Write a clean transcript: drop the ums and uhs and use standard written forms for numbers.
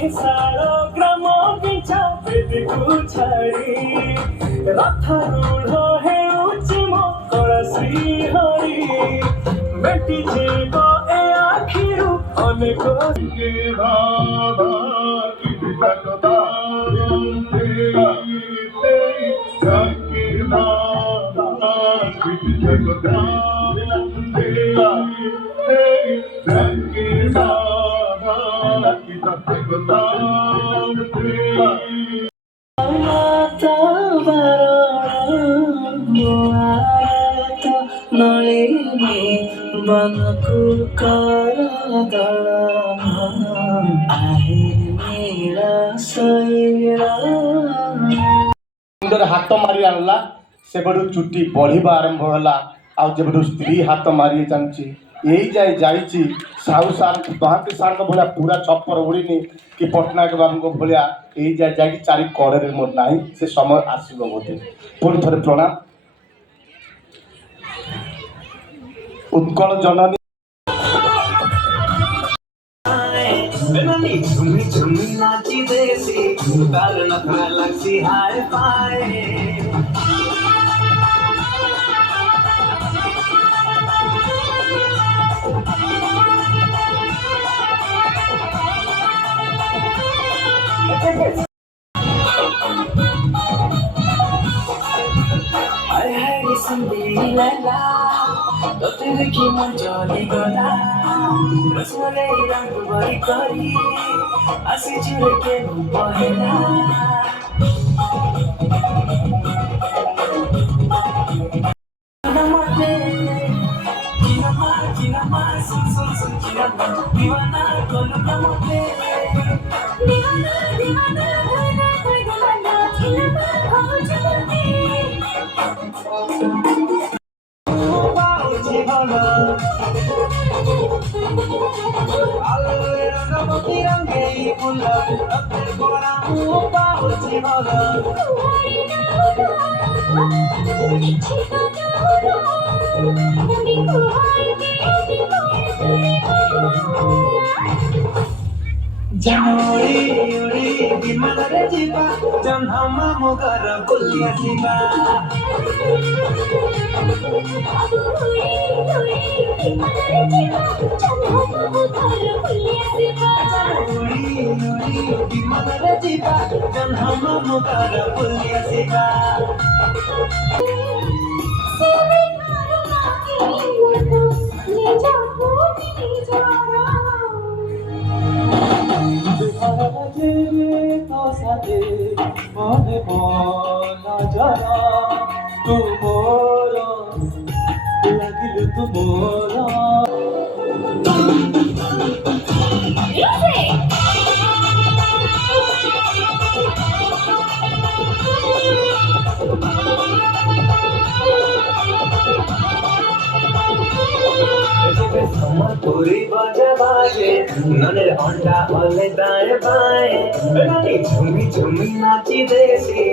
खेसारो ग्राम बिचा बेदीको छाड़ी रथारूढ़ हेउछि मो कला श्रीहरि बेटी जीव ए आखिरु अनेक नलिनी बनकु करदल आहे मेरा सैरा मुंडर हाथ मारी आनला सेबडू चुट्टी बढ़िबा आरंभ होला आ जेबडू स्त्री हाथ मारी जानची यही जाए जाइची साहू सार महांती सार को भलिया पूरा छप्पर उड़ीनी कि पटनायक बाबू को भलिया यही जाए जाए चारि कड़े मोर नाही से समय आसीबो बोते पुणी थरे प्रणाम उत्कल जननी झुमी झुमी नाची देसी तार नखरा लगसी हाय पाए हाय हाय संदीला तेरे की मन जली गला रसमले रंग बड़ी करी आसी चिर के बहेला नमते किनमा सुन किनमा दीवाना कोलू नमते दीवाना किनमा हो जबते जनोरी विमान रे जीवा जन्म मोगर बुलिया शिवा विमान रे जीवा जन्म मोगर बुलिया शिवा तो साथे मने बोला जरा तुमोरा लागिल तुमोरा पूरी बजा बाजे नने हंडा हले दाएं बाएं झूमी झूमी नाची देसी